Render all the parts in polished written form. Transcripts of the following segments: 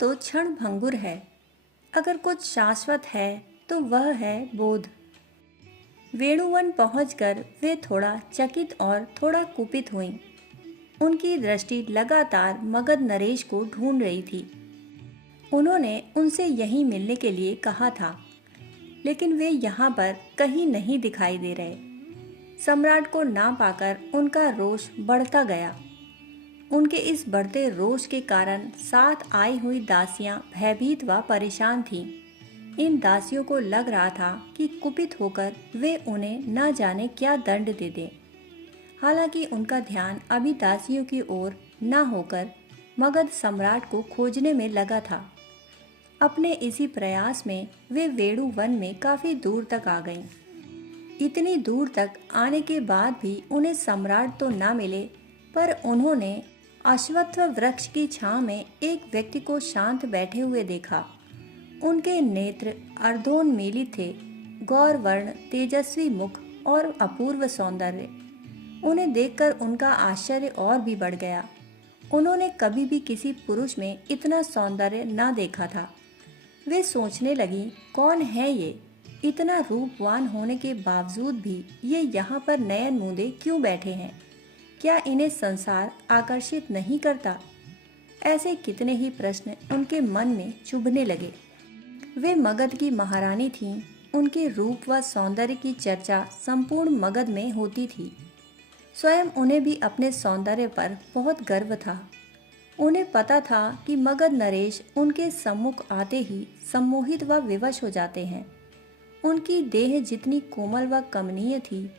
तो क्षण भंगुर है। अगर कुछ शाश्वत है तो वह है बोध। वेणुवन पहुंचकर वे थोड़ा चकित और थोड़ा कुपित हुईं। उनकी दृष्टि लगातार मगध नरेश को ढूंढ रही थी। उन्होंने उनसे यहीं मिलने के लिए कहा था, लेकिन वे यहाँ पर कहीं नहीं दिखाई दे रहे। सम्राट को ना पाकर उनका रोष बढ़ता गया। उनके इस बढ़ते रोष के कारण साथ आई हुई दासियां भयभीत व परेशान थीं। इन दासियों को लग रहा था कि कुपित होकर वे उन्हें न जाने क्या दंड दे दें। हालांकि उनका ध्यान अभी दासियों की ओर न होकर मगध सम्राट को खोजने में लगा था। अपने इसी प्रयास में वे वेणु वन में काफी दूर तक आ गईं। इतनी दूर तक आने के बाद भी उन्हें सम्राट तो न मिले, पर उन्होंने अश्वत्थ वृक्ष की छांव में एक व्यक्ति को शांत बैठे हुए देखा। उनके नेत्र अर्धोन्मीलित थे, गौरवर्ण, तेजस्वी मुख और अपूर्व सौंदर्य। उन्हें देखकर उनका आश्चर्य और भी बढ़ गया। उन्होंने कभी भी किसी पुरुष में इतना सौंदर्य न देखा था। वे सोचने लगी, कौन है ये? इतना रूपवान होने के बावजूद भी ये यहाँ पर नयन मूंदे क्यों बैठे हैं? क्या इन्हें संसार आकर्षित नहीं करता? ऐसे कितने ही प्रश्न उनके मन में चुभने लगे। वे मगध की महारानी थीं। उनके रूप व सौंदर्य की चर्चा संपूर्ण मगध में होती थी। स्वयं उन्हें भी अपने सौंदर्य पर बहुत गर्व था। उन्हें पता था कि मगध नरेश उनके सम्मुख आते ही सम्मोहित व विवश हो जाते हैं। उनकी देह जितनी कोमल व कमनीय थी,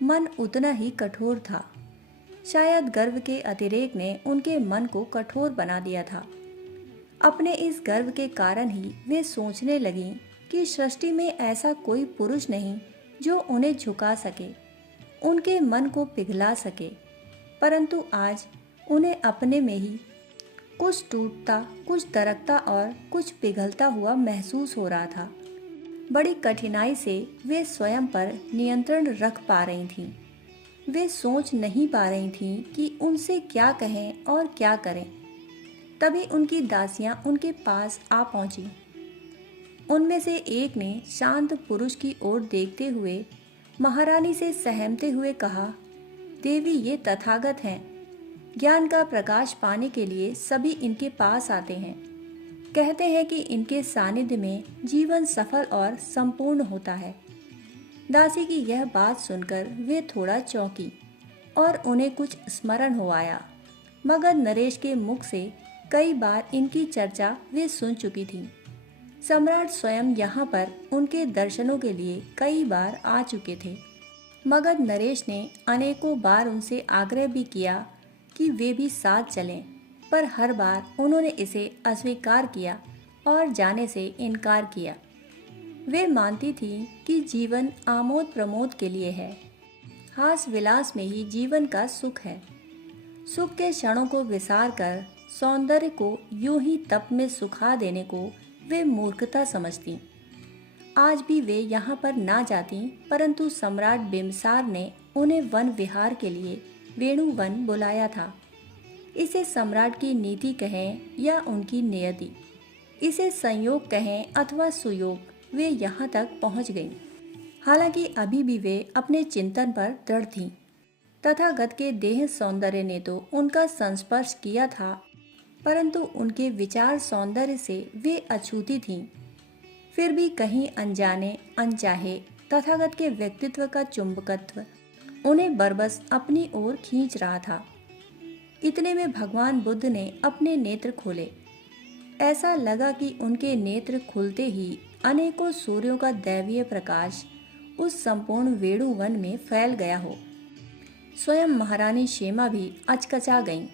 मन उतना ही कठोर था। शायद गर्व के अतिरेक ने उनके मन को कठोर बना दिया था। अपने इस गर्व के कारण ही वे सोचने लगीं कि सृष्टि में ऐसा कोई पुरुष नहीं जो उन्हें झुका सके, उनके मन को पिघला सके। परंतु आज उन्हें अपने में ही कुछ टूटता, कुछ दरकता और कुछ पिघलता हुआ महसूस हो रहा था। बड़ी कठिनाई से वे स्वयं पर नियंत्रण रख पा रही थीं। वे सोच नहीं पा रही थीं कि उनसे क्या कहें और क्या करें। तभी उनकी दासियां उनके पास आ पहुंची। उनमें से एक ने शांत पुरुष की ओर देखते हुए महारानी से सहमते हुए कहा, देवी, ये तथागत हैं। ज्ञान का प्रकाश पाने के लिए सभी इनके पास आते हैं। कहते हैं कि इनके सानिध्य में जीवन सफल और संपूर्ण होता है। दासी की यह बात सुनकर वे थोड़ा चौंकी और उन्हें कुछ स्मरण हो आया। मगध नरेश के मुख से कई बार इनकी चर्चा वे सुन चुकी थीं। सम्राट स्वयं यहाँ पर उनके दर्शनों के लिए कई बार आ चुके थे। मगध नरेश ने अनेकों बार उनसे आग्रह भी किया कि वे भी साथ चलें, पर हर बार उन्होंने इसे अस्वीकार किया और जाने से इनकार किया। वे मानती थीं कि जीवन आमोद प्रमोद के लिए है। हास विलास में ही जीवन का सुख है। सुख के क्षणों को विसार कर सौंदर्य को यूं ही तप में सुखा देने को वे मूर्खता समझती। आज भी वे यहाँ पर ना जाती, परंतु सम्राट बिम्बसार ने उन्हें वन विहार के लिए वेणुवन बुलाया था। इसे सम्राट की नीति कहें या उनकी नियति, इसे संयोग कहें अथवा सुयोग, वे यहाँ तक पहुँच गईं। हालांकि अभी भी वे अपने चिंतन पर दृढ़ थीं। तथागत के देह सौंदर्य ने तो उनका संस्पर्श किया था, परंतु उनके विचार सौंदर्य से वे अछूती थीं। फिर भी कहीं अनजाने अनचाहे तथागत के व्यक्तित्व का चुंबकत्व उन्हें बरबस अपनी ओर खींच रहा था। इतने में भगवान बुद्ध ने अपने नेत्र खोले। ऐसा लगा कि उनके नेत्र खुलते ही अनेकों सूर्यों का दैवीय प्रकाश उस संपूर्ण वेणुवन में फैल गया हो। स्वयं महारानी क्षेमा भी अचकचा गईं।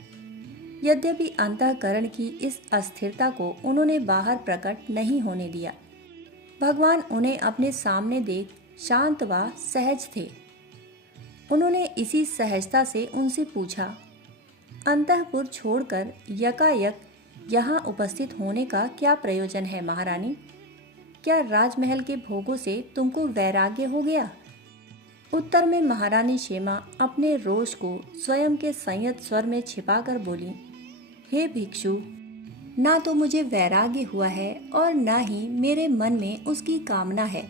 यद्यपि अंतःकरण की इस अस्थिरता को उन्होंने बाहर प्रकट नहीं होने दिया। भगवान उन्हें अपने सामने देख शांत व सहज थे। उन्होंने इसी सहजता से उनसे पूछा, अंतःपुर छोड़कर यकायक यहाँ उपस्थित होने का क्या प्रयोजन है महारानी? क्या राजमहल के भोगों से तुमको वैराग्य हो गया? उत्तर में महारानी क्षेमा अपने रोष को स्वयं के संयत स्वर में छिपाकर बोली, हे भिक्षु, ना तो मुझे वैराग्य हुआ है और ना ही मेरे मन में उसकी कामना है।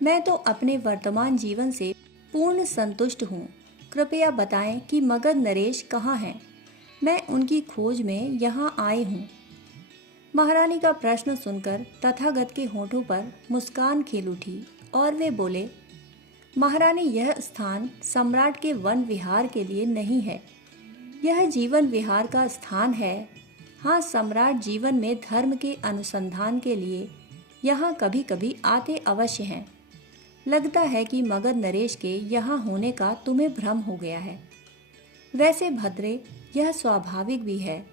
मैं तो अपने वर्तमान जीवन से पूर्ण संतुष्ट हूँ। कृपया बताएं कि मगध नरेश कहाँ हैं? मैं उनकी खोज में यहाँ आई हूँ। महारानी का प्रश्न सुनकर तथागत के होठों पर मुस्कान खिल उठी और वे बोले, महारानी, यह स्थान सम्राट के वन विहार के लिए नहीं है, यह जीवन विहार का स्थान है। हाँ, सम्राट जीवन में धर्म के अनुसंधान के लिए यहाँ कभी कभी आते अवश्य हैं। लगता है कि मगध नरेश के यहाँ होने का तुम्हें भ्रम हो गया है। वैसे भद्रे, यह स्वाभाविक भी है,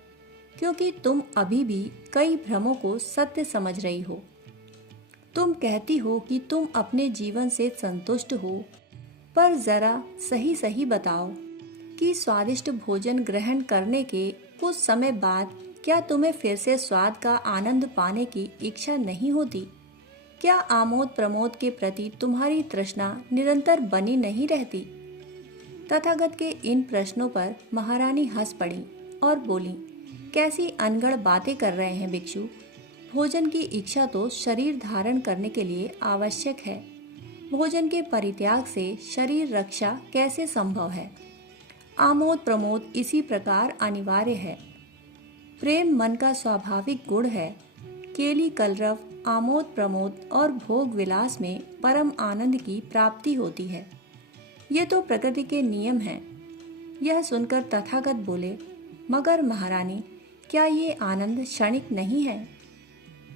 क्योंकि तुम अभी भी कई भ्रमों को सत्य समझ रही हो। तुम कहती हो कि तुम अपने जीवन से संतुष्ट हो, पर जरा सही सही बताओ कि स्वादिष्ट भोजन ग्रहण करने के कुछ समय बाद क्या तुम्हें फिर से स्वाद का आनंद पाने की इच्छा नहीं होती? क्या आमोद प्रमोद के प्रति तुम्हारी तृष्णा निरंतर बनी नहीं रहती? तथागत के इन प्रश्नों पर महारानी हंस पड़ी और बोली, कैसी अनगढ़ बातें कर रहे हैं भिक्षु। भोजन की इच्छा तो शरीर धारण करने के लिए आवश्यक है। भोजन के परित्याग से शरीर रक्षा कैसे संभव है? आमोद प्रमोद इसी प्रकार अनिवार्य है। प्रेम मन का स्वाभाविक गुण है। केली कलरव, आमोद प्रमोद और भोग विलास में परम आनंद की प्राप्ति होती है। ये तो प्रकृति के नियम हैं। यह सुनकर तथागत बोले, मगर महारानी, क्या ये आनंद क्षणिक नहीं है?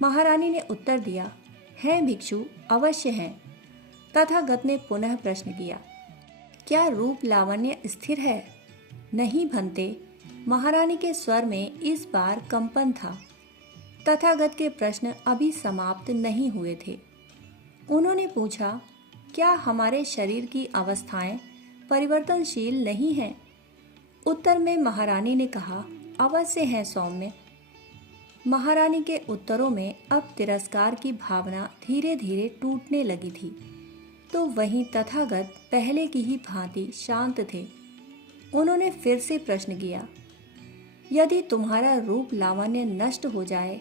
महारानी ने उत्तर दिया, है भिक्षु, अवश्य है। तथागत ने पुनः प्रश्न किया, क्या रूप लावण्य स्थिर है? नहीं भंते। महारानी के स्वर में इस बार कंपन था। तथागत के प्रश्न अभी समाप्त नहीं हुए थे। उन्होंने पूछा, क्या हमारे शरीर की अवस्थाएं परिवर्तनशील नहीं हैं? उत्तर में महारानी ने कहा, अवश्य है सौम्य। महारानी के उत्तरों में अब तिरस्कार की भावना धीरे धीरे टूटने लगी थी। तो वहीं तथागत पहले की ही भांति शांत थे। उन्होंने फिर से प्रश्न किया, यदि तुम्हारा रूप लावण्य नष्ट हो जाए,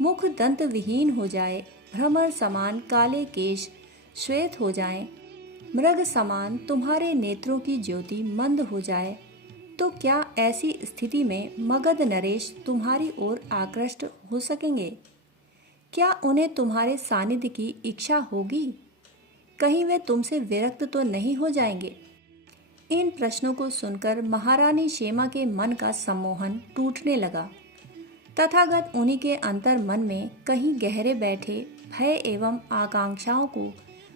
मुख दंत विहीन हो जाए, भ्रमर समान काले केश श्वेत हो जाएं, मृग समान तुम्हारे नेत्रों की ज्योति मंद हो जाए, तो क्या ऐसी स्थिति में मगध नरेश तुम्हारी ओर आकृष्ट हो सकेंगे? क्या उन्हें तुम्हारे सानिध्य की इच्छा होगी? कहीं वे तुमसे विरक्त तो नहीं हो जाएंगे? इन प्रश्नों को सुनकर महारानी क्षेमा के मन का सम्मोहन टूटने लगा। तथागत उन्हीं के अंतर मन में कहीं गहरे बैठे भय एवं आकांक्षाओं को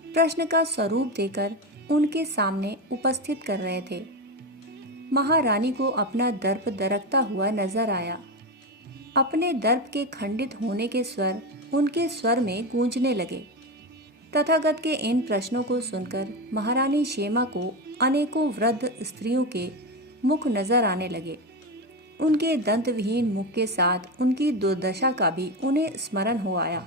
प्रश्न का स्वरूप देकर उनके सामने उपस्थित कर रहे थे। महारानी को अपना दर्प दरकता हुआ नजर आया। अपने दर्प के खंडित होने के स्वर उनके स्वर में गूंजने लगे। तथागत के इन प्रश्नों को सुनकर महारानी क्षेमा को अनेकों वृद्ध स्त्रियों के मुख नजर आने लगे। उनके दंत विहीन मुख के साथ उनकी दुर्दशा का भी उन्हें स्मरण हो आया।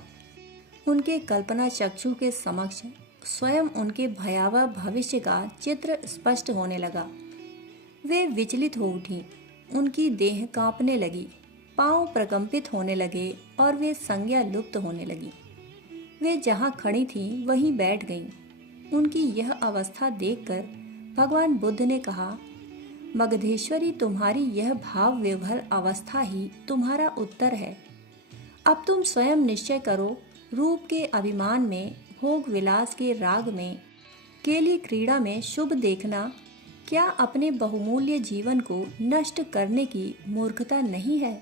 उनके कल्पना चक्षु के समक्ष स्वयं उनके भयावह भविष्य का चित्र स्पष्ट होने लगा। वे विचलित हो उठी, उनकी देह कांपने लगी, पांव प्रकंपित होने लगे और वे संज्ञा लुप्त होने लगी। वे जहाँ खड़ी थीं वहीं बैठ गईं। उनकी यह अवस्था देखकर भगवान बुद्ध ने कहा, मगधेश्वरी, तुम्हारी यह भाव विभर अवस्था ही तुम्हारा उत्तर है। अब तुम स्वयं निश्चय करो, रूप के अभिमान में, भोग विलास के राग में, केली क्रीड़ा में शुभ देखना क्या अपने बहुमूल्य जीवन को नष्ट करने की मूर्खता नहीं है?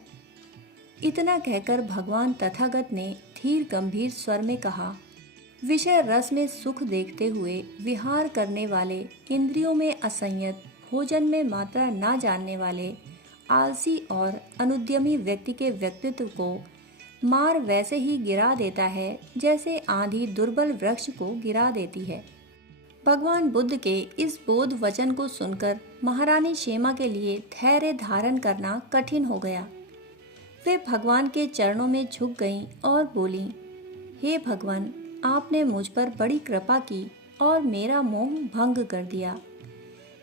इतना कहकर भगवान तथागत ने धीर गंभीर स्वर में कहा, विषय रस में सुख देखते हुए विहार करने वाले, इंद्रियों में असंयत, भोजन में मात्रा ना जानने वाले, आलसी और अनुद्यमी व्यक्ति के व्यक्तित्व को मार वैसे ही गिरा देता है जैसे आंधी दुर्बल वृक्ष को गिरा देती है। भगवान बुद्ध के इस बोध वचन को सुनकर महारानी क्षेमा के लिए धैर्य धारण करना कठिन हो गया। वे भगवान के चरणों में झुक गईं और बोली, हे भगवान, आपने मुझ पर बड़ी कृपा की और मेरा मोह भंग कर दिया।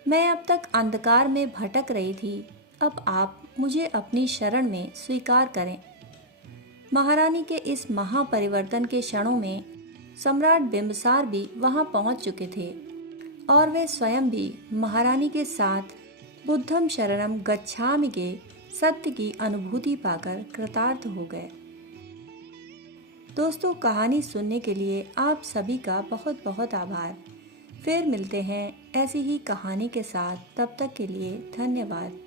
मैं अब तक अंधकार में भटक रही थी, अब आप मुझे अपनी शरण में स्वीकार करें। महारानी के इस महापरिवर्तन के क्षणों में सम्राट बिंबिसार भी वहां पहुंच चुके थे और वे स्वयं भी महारानी के साथ बुद्धम शरणम गच्छामि के सत्य की अनुभूति पाकर कृतार्थ हो गए। दोस्तों, कहानी सुनने के लिए आप सभी का बहुत बहुत आभार। फिर मिलते हैं ऐसी ही कहानी के साथ। तब तक के लिए धन्यवाद।